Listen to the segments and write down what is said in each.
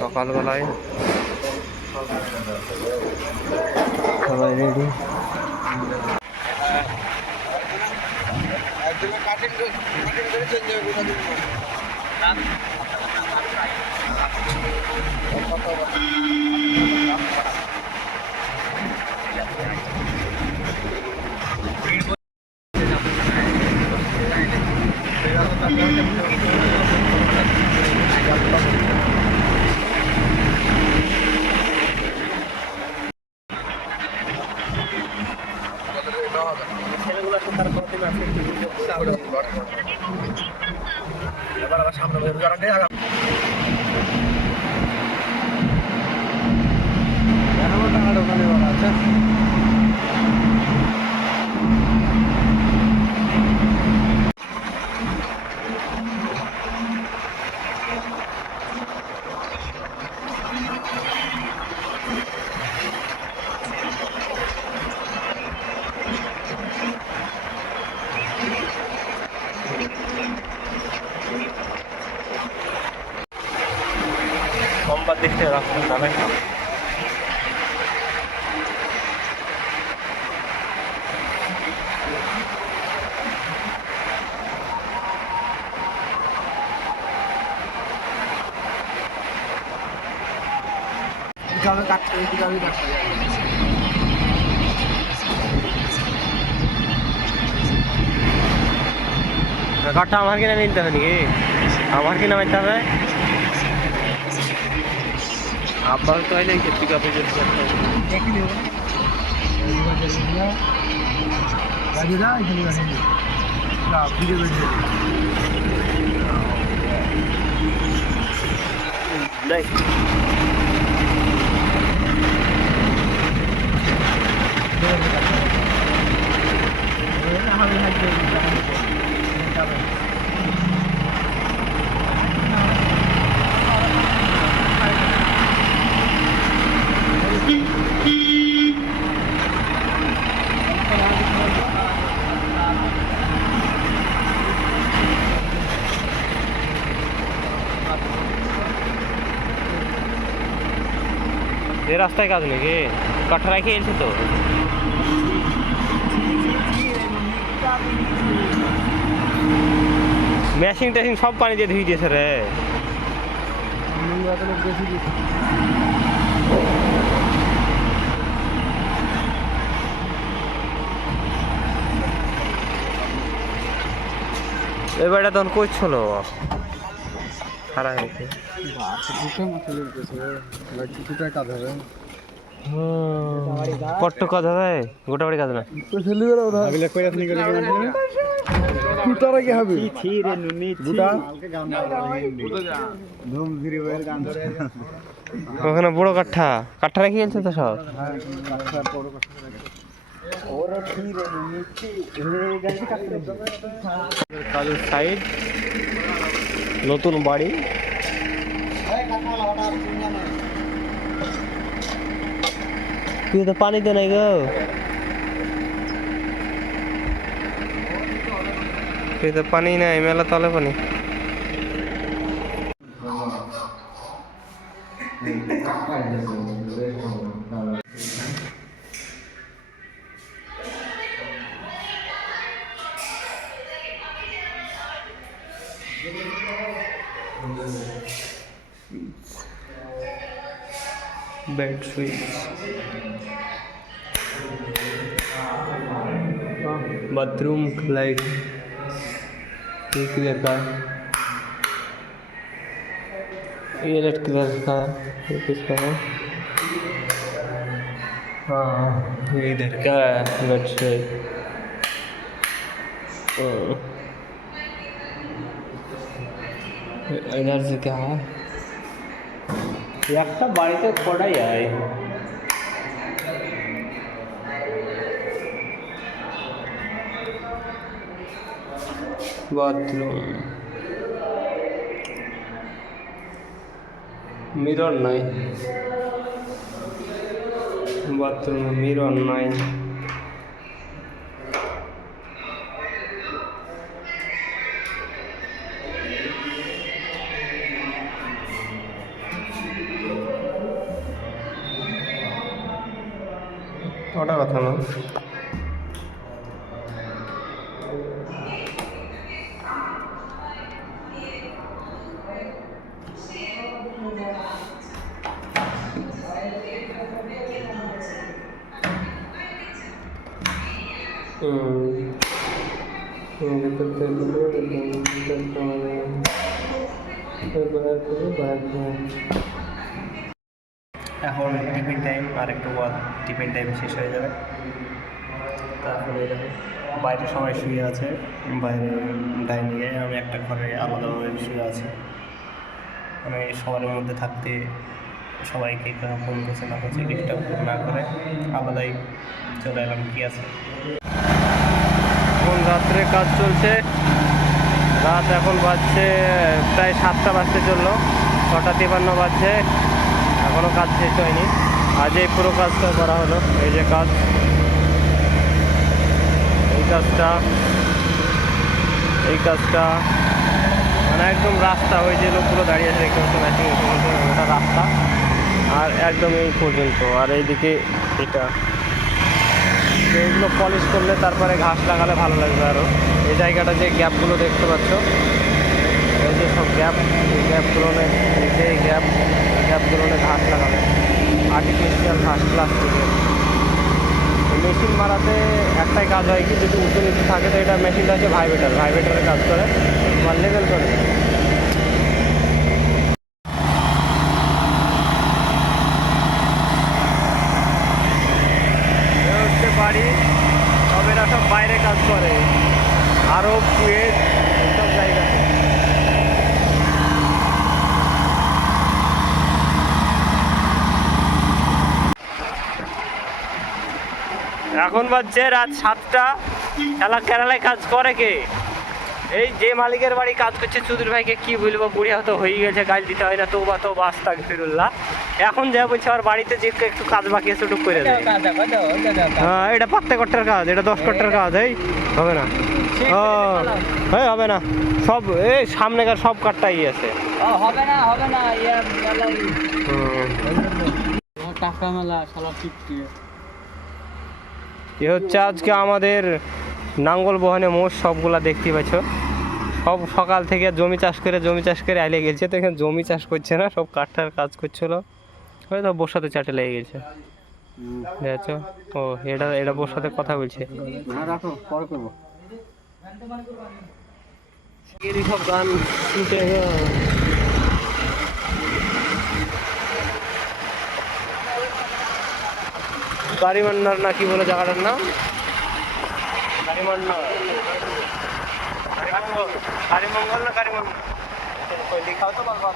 সকালবেলায় সবাই রেডি। এবার আবার সামনে আচ্ছা সোমবার দেখতে রাস্তা যাবে না। কাঠটা আমার কিনে নিতে হবে নাকি? আমার কিনে নিতে হবে। আবার তো আইলে পিক আপে যেতে ये रास्ताয় কাজ নাকি? কাঠা রেখে এলছে তো। মেশিন টেশিন সব পানি দিয়ে ধুই দিয়েছে রে। এবারটা তখন করছিল খারাপ হয়েছে। কত কাজ হবে? গোটা বাড়ি কাজ না ওখানে বড় কাঠা কাঠা রেখে গেছে তো সব। কাজের সাইড নতুন বাড়ি তুই তো পানিতে নাই গো, তুই তো পানি নাই, মেলা তলে পানি। बेड स्विच बाथरूम लाइट एक कलर का, ये रेड कलर का, ये किसका है? हाँ ये इधर का बेड स्विच। इधर से क्या है? একটা বাড়িতে কটাই হয়? বাথরুম মিরর নাই, বাথরুমে মিরর নাই। ওটা কথা না। এখন টিফিন টাইম, আর একটু পর টিফিন টাইম শেষ হয়ে যাবে। তারপরে বাইরে সবাই শুয়ে আছে, বাইরে ডাইনিংয়ে, আমি একটা ঘরে আলাদাভাবে শুয়ে আছি। মানে সবার মধ্যে থাকতে সবাইকে ফোন করছে না করছে ডিস্টার্ব না করে আলাদাই চলে এলাম। কি আছে, এখন রাত্রে কাজ চলছে। রাত এখন বাজছে প্রায় 7টা বাজতে চললো, 6:53 বাজছে, এখনও কাজ শেষ হয়নি। আজ এই পুরো কাজটা করা হলো। এই যে কাজ, এই কাজটা মানে একদম রাস্তা, ওই যে লোকগুলো দাঁড়িয়ে আছে দেখতে পাচ্ছি ম্যাচিং, ওটা রাস্তা, আর একদম এই পর্যন্ত। আর এইদিকে এটা, এইগুলো পলিশ করলে তারপরে ঘাস লাগালে ভালো লাগবে আরও। এই জায়গাটা যে গ্যাপগুলো দেখতে পাচ্ছ, এই যে সব গ্যাপ, এই গ্যাপগুলোনে, এই গ্যাপগুলোনে ঘাস লাগাবে, আর্টিফিশিয়াল ঘাস, প্লাস্টিকের। মেশিন মারাতে একটাই কাজ হয় কি, যদি উঁচু নিচু থাকে তো এটা মেশিনটা হচ্ছে ভাইব্রেটারে কাজ করে বা লেভেল করে। হচ্ছে বাড়ি, তবে এরা সব বাইরে কাজ করে, আরব, কুয়েত, এইসব জায়গায়। এখন বাজছে রাত 7টা। কেরালায় কাজ করে কে? এই যে মালিকের বাড়ি কাজ করছে চৌধুরী ভাইকে কি বলবো, বুড়িয়া হয়তো হয়ে গেছে, গাল দিতে হয় না, তো আস্তাগফিরুল্লাহ। এখন যা বলছে আর বাড়িতে যে একটু কাজ বাকি আছে ওটুক করে দেয়। হ্যাঁ, এটা 5 কট্টার কাজ, এটা 10 কট্টার কাজ। এই হবে না, হবে না, সব এই সামনেকার সব কাঠটাই আছে। হবে না টাকা মেলা সালা ফিফটি। এ হচ্ছে আজকে আমাদের নাঙ্গল বহনে মোষ সবগুলা দেখতে পাচ্ছ, সব সকাল থেকে জমি চাষ করে আইলে গেছে। তো এখানে জমি চাষ করছে না, সব কাঠটার কাজ করছিল, হয়তো বর্ষাতে চাটে লেগে গেছে। দেখছো, ও এটা বর্ষাতে কথা বলছে। রাখো, পরে করবো। সব গান শুনতে কারিমান্নার না কি বলে জায়গাটার নাম, কারিমঙ্গল না কারিমঙ্গল লিখাও তো বাবা।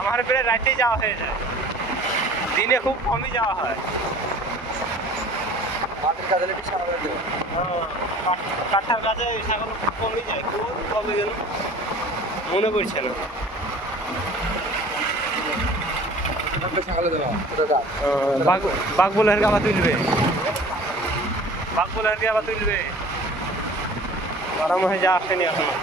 আমার প্রায় রাতেই যাওয়া হয়ে যায়, দিনে খুব কমই যাওয়া হয়। কাঠার কাজে ছাগল খুব কমই যায়, খুব কমে গেল, মনে পড়ছে না। বাঘবুলের আবার তুলবে, গরম হয়ে যা আসেনি এখনো।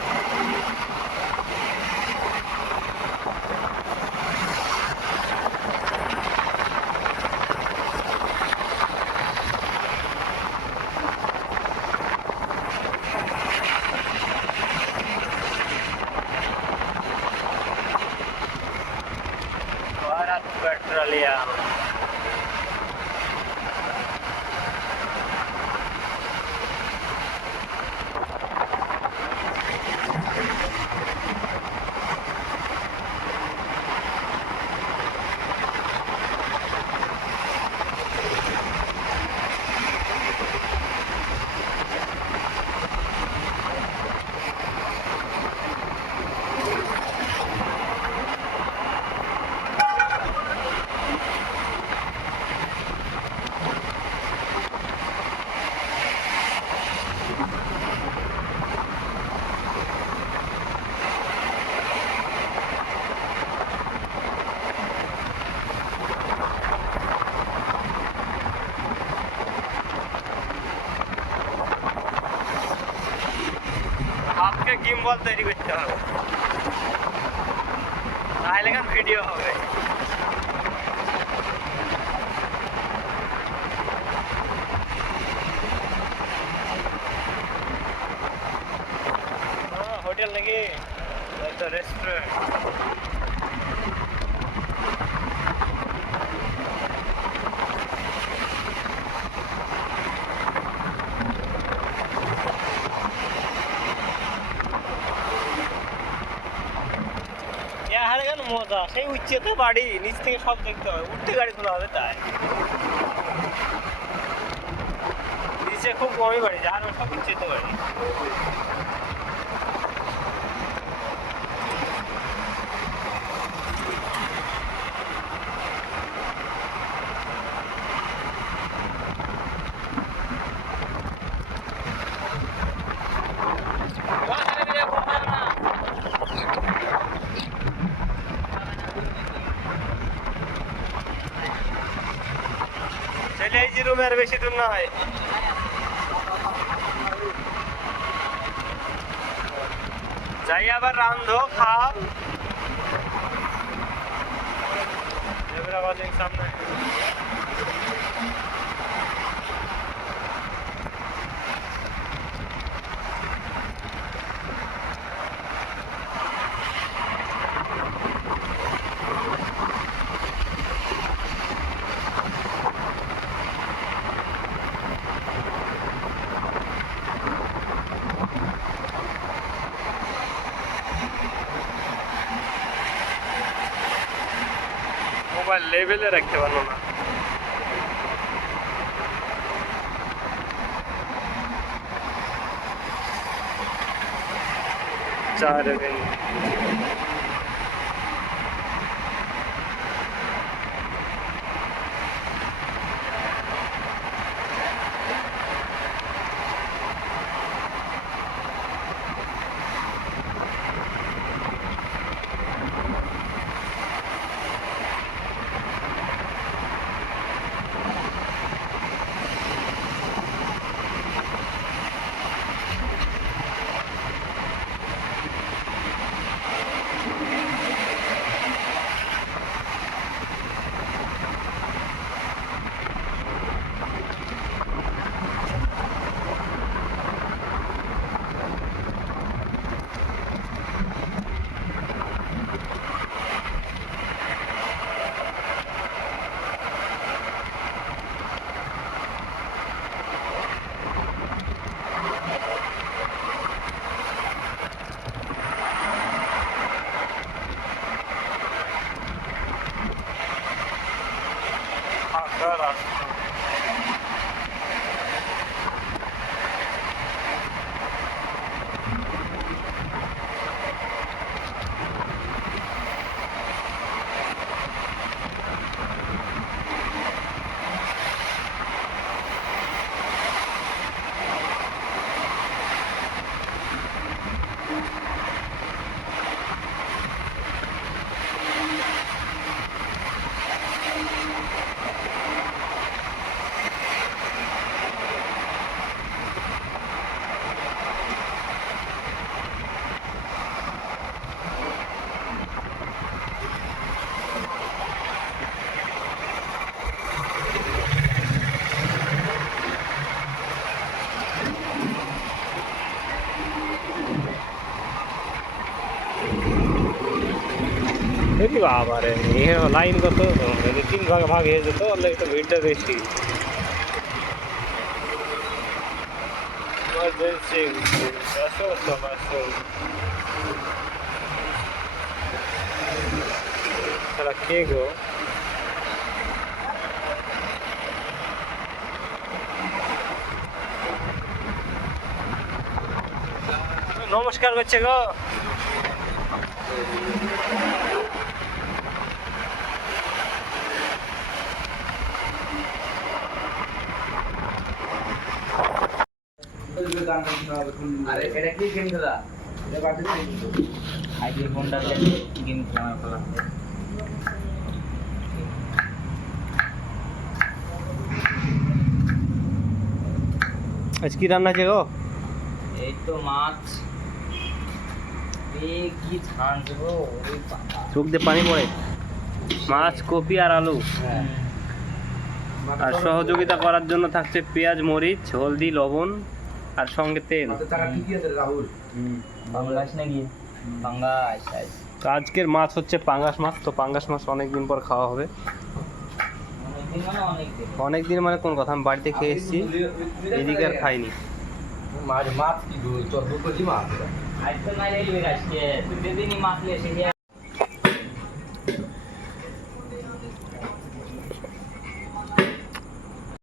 Petroleum. টিম বল তৈরি করতে হবে, তাহলে কেন ভিডিও হবে। হোটেল নাকি রেস্টুরেন্ট? মজা সেই উচ্চতে বাড়ি, নিচ থেকে সব দেখতে হবে, উঠতে গাড়ি তোলা হবে। তাই নিচে খুব কমই বাড়ি, যার সব উচ্চতে বাড়ি। চলে এই যে রুমে, আর বেশি দূর না হয়। যাই আবার রান্ধো খাও। সামনে মোবাইল লেভেলে রাখতে পারলো না। চার বাবা রে, লাইন কত 3 ভাগে ভাগ হয়ে যেত, একটু ভিড়টা বেশি। কে গো? নমস্কার করছে গো। আরে এটা কি গেম খেলা? এটা বাটে কিন্তু আইডি ফোনটা গেম খেলা। আজ কি রান্না আছে গো? এই তো মাছ, কি ছাড়ছে গো, ওরে বাবা। চোখ দিয়ে পানি পড়ে। মাছ, কপি আর আলু। হ্যাঁ। আর সহযোগিতা করার জন্য থাকছে পেঁয়াজ, মরিচ, হলদি, লবণ আর সঙ্গে তেল। বাংলাদেশ নাকি? বাংলাদেশ। তো আজকের মাছ হচ্ছে পাঙ্গাস মাছ। তো পাঙ্গাস মাছ অনেকদিন পর খাওয়া হবে। অনেকদিন মানে অনেকদিন। অনেকদিন মানে কোন কথা, আমি বাড়িতে খেয়ে এসেছি, এদিকে আর খাইনি। আজ তো না রেলওয়ে আসছে, তুই যেদিনই মাছ নিয়ে এসে